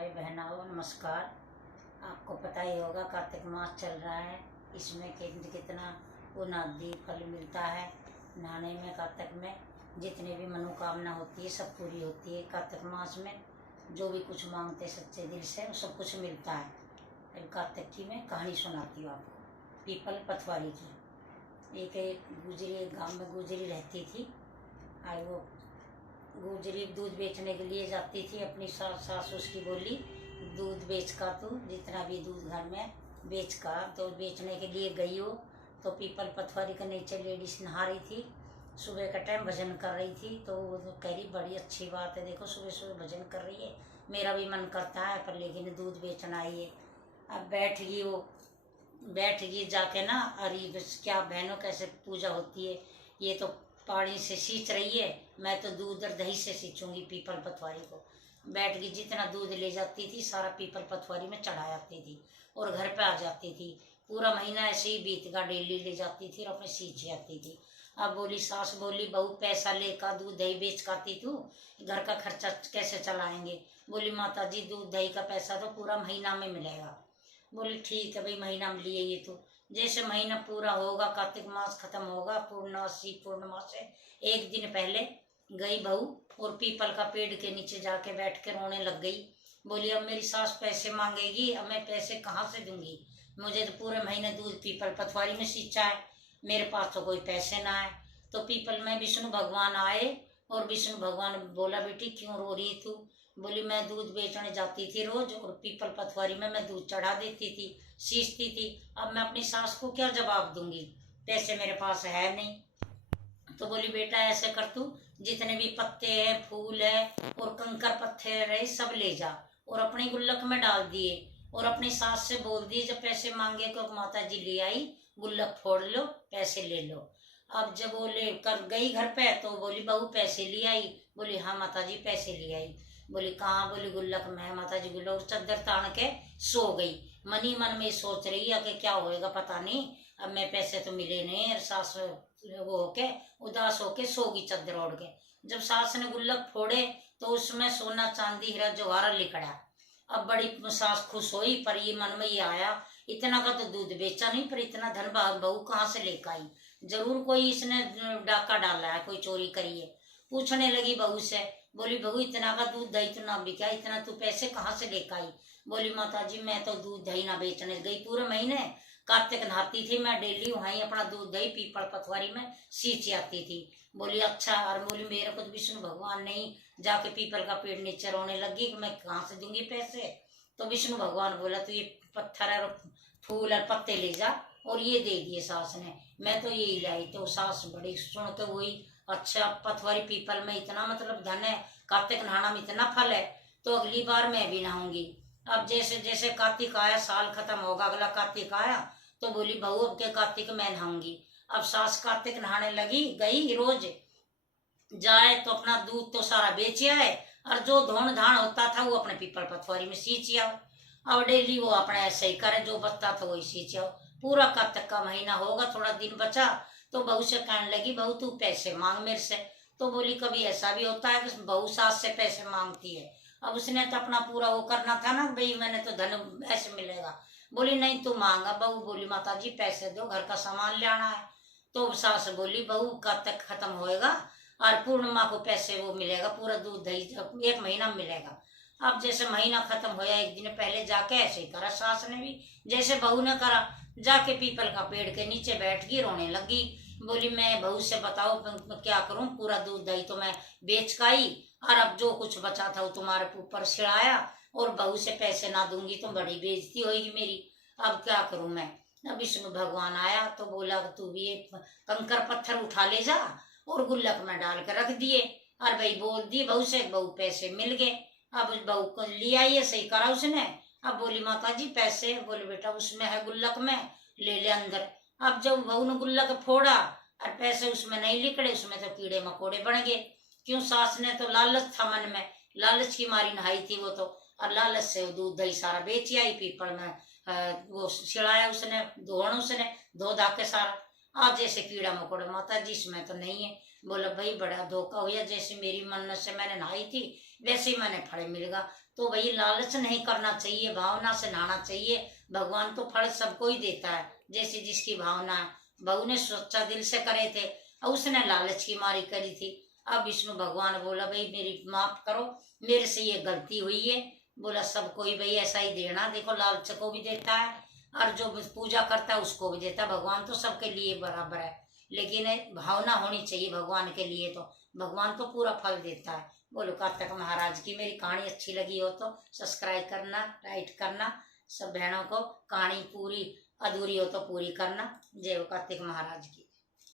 भाई बहनों नमस्कार। आपको पता ही होगा कार्तिक मास चल रहा है। इसमें कितना पुण्य फल मिलता है। नहाने में कार्तिक में जितने भी मनोकामना होती है सब पूरी होती है। कार्तिक मास में जो भी कुछ मांगते सच्चे दिल से वो सब कुछ मिलता है। अभी कार्तिक की मैं कहानी सुनाती हूँ आपको, पीपल पथवारी की। एक गुजरी गांव में गुजरी रहती थी। आई वो गुजरी दूध बेचने के लिए जाती थी। अपनी सास उसकी बोली, दूध बेच का तू जितना भी दूध घर में बेच का। तो बेचने के लिए गई हो तो पीपल पथवारी के नीचे लेडीज नहा रही थी। सुबह का टाइम भजन कर रही थी। तो वो तो कह रही बड़ी अच्छी बात है, देखो सुबह सुबह भजन कर रही है, मेरा भी मन करता है पर लेकिन दूध बेचना आई है। अब बैठ गई जाके ना। अरे बस क्या बहनों कैसे पूजा होती है, ये तो पानी से सींच रही है, मैं तो दूध और दही से सींचूंगी पीपल पथवारी को। बैठ गई, जितना दूध ले जाती थी सारा पीपल पथवारी में चढ़ा जाती थी और घर पे आ जाती थी। पूरा महीना ऐसे ही बीत गया, डेली ले जाती थी और अपने सींच जाती थी। अब बोली सास बोली, बहू पैसा लेकर दूध दही बेच खाती तू, घर का खर्चा कैसे चलाएंगे। बोली माता जी दूध दही का पैसा तो पूरा महीना में मिलेगा। बोली ठीक है भाई, महीना में लिए ये तो। जैसे महीना पूरा होगा, कार्तिक मास खत्म होगा, पूर्णिमा से एक दिन पहले गई बहू और पीपल का पेड़ के नीचे जाके बैठ के रोने लग गई। बोली अब मेरी सास पैसे मांगेगी, अब मैं पैसे कहाँ से दूंगी, मुझे तो पूरे महीने दूध पीपल पथवारी में सींचा है, मेरे पास तो कोई पैसे ना है। तो पीपल में विष्णु भगवान आए और विष्णु भगवान बोला बेटी क्यों रो रही तू। बोली मैं दूध बेचने जाती थी रोज और पीपल पथवारी में मैं दूध चढ़ा देती थी, सींचती थी। अब मैं अपनी सास को क्या जवाब दूंगी, पैसे मेरे पास है नहीं। तो बोली बेटा ऐसे कर तू, जितने भी पत्ते हैं फूल है और कंकर पत्थर रहे सब ले जा और अपनी गुल्लक में डाल दिए और अपनी सास से बोल दिए जब पैसे मांगे को माता जी ले आई, गुल्लक फोड़ लो पैसे ले लो। अब जब वो ले कर गई घर पे तो बोली बहू पैसे ले आई। बोली हाँ माता जी पैसे ले आई। बोली कहाँ, बोली गुल्लक में। माता जी गुल्लक चद्दर तान के सो गई। मनी मन में सोच रही है कि क्या होएगा पता नहीं, अब मैं पैसे तो मिले नहीं। और सास वो होके उदास होके सो गई चद्दर ओढ़ के। जब सास ने गुल्लक फोड़े तो उसमें सोना चांदी हीरा जवाहर लिखड़ा। अब बड़ी सास खुश हुई पर ये मन में ये आया, इतना का तो दूध बेचा नहीं पर इतना धन बहू कहाँ से लेकर आई, जरूर कोई इसने डाका डाला है, कोई चोरी करी है। पूछने लगी बहू से, बोली बहू इतना का दूध दही तो ना बिका, इतना तू पैसे कहाँ से लेकर आई। बोली माता जी मैं तो दूध दही ना बेचने गई, पूरे महीने कार्तिक नहाती थी मैं, डेली वहीं अपना दूध दही पीपल पथवारी में सींच आती थी। बोली अच्छा। और बोली मेरे को तो विष्णु भगवान नहीं, जाके पीपल का पेड़ नीचे रोने लगी कि मैं कहाँ से दूंगी पैसे। तो विष्णु भगवान बोला तो ये पत्थर और फूल और पत्ते ले जा, और ये दे दिए सास ने, मैं तो यही लाई। तो सास बड़ी सुन के वही, अच्छा पथवारी पीपल में इतना मतलब धन है, कार्तिक नहाना में इतना फल है, तो अगली बार मैं भी नहाऊंगी। अब जैसे जैसे कार्तिक आया, साल खत्म होगा, अगला कार्तिक आया तो बोली बहू अब के कार्तिक मैं नहाऊंगी। अब सास कार्तिक नहाने लगी, गई रोज जाए तो अपना दूध तो सारा बेच आए और जो धोन धान होता था वो अपने पीपल पथवारी में सींच आओ। अब डेली वो अपने ऐसे ही करे, जो बचता था वही सींच आओ। पूरा कार्तिक का महीना होगा, थोड़ा दिन बचा तो बहू से कहने लगी बहू तू पैसे मांग मेरे से। तो बोली कभी ऐसा भी होता है कि बहू सास से पैसे मांगती है। अब उसने तो अपना पूरा वो करना था ना, भाई मैंने तो धन ऐसे मिलेगा। बोली नहीं तू मांगा। बहू बोली माता जी पैसे दो, घर का सामान ले आना है। तो सास बोली बहू कार्तिक खत्म होएगा और पूर्णिमा को पैसे वो मिलेगा, पूरा दूध दही एक महीना मिलेगा। अब जैसे महीना खत्म होया, एक दिन पहले जाके ऐसे ही करा सास ने भी जैसे बहू ने करा, जाके पीपल का पेड़ के नीचे बैठ गई, रोने लगी। बोली मैं बहू से बताओ क्या करूं, पूरा दूध दही तो मैं बेच का आई और अब जो कुछ बचा था वो तुम्हारे ऊपर सिड़ाया और बहू से पैसे ना दूंगी तो बड़ी बेइज्जती होगी मेरी, अब क्या करूं मैं। अब विष्णु भगवान आया तो बोला तू भी एक कंकर पत्थर उठा ले जा और गुल्लक में डाल कर रख दिए। और भाई बोल दिए बहू से, बहू पैसे मिल गए। अब उस बहू को लिया, ये सही करा उसने। अब बोली माता जी पैसे, बोले बेटा उसमें है गुल्लक में, ले ले अंदर। अब जब बहू ने गुल्लक फोड़ा और पैसे उसमें नहीं निकले, उसमें तो कीड़े मकोड़े बन गए। क्यों, सास ने तो लालच था मन में, लालच की मारी नहाई थी वो तो, और लालच से दूध दही सारा बेच आई पीपल में। वो सिड़ाया उसने, धोन उसने धो धा के सारा। आप जैसे कीड़ा मकोड़ा माता जी इसमें तो नहीं है। बोला भाई बड़ा धोखा हुआ, जैसे मेरी मन्नत से मैंने नहाई थी वैसे ही मैंने फल मिलेगा। तो भाई लालच नहीं करना चाहिए, भावना से नहाना चाहिए। भगवान तो फल सबको ही देता है, जैसे जिसकी भावना है। बहू ने सच्चा दिल से करे थे और उसने लालच की मारी करी थी। अब विष्णु भगवान बोला भाई मेरी माफ करो, मेरे से ये गलती हुई है। बोला सबको ही भाई ऐसा ही देना, देखो लालच को भी देता है और जो पूजा करता है उसको भी देता है। भगवान तो सबके लिए बराबर है, लेकिन भावना होनी चाहिए भगवान के लिए, तो भगवान तो पूरा फल देता है। बोलो कार्तिक महाराज की। मेरी कहानी अच्छी लगी हो तो सब्सक्राइब करना, लाइक करना। सब बहनों को कहानी पूरी अधूरी हो तो पूरी करना। जय हो कार्तिक महाराज की।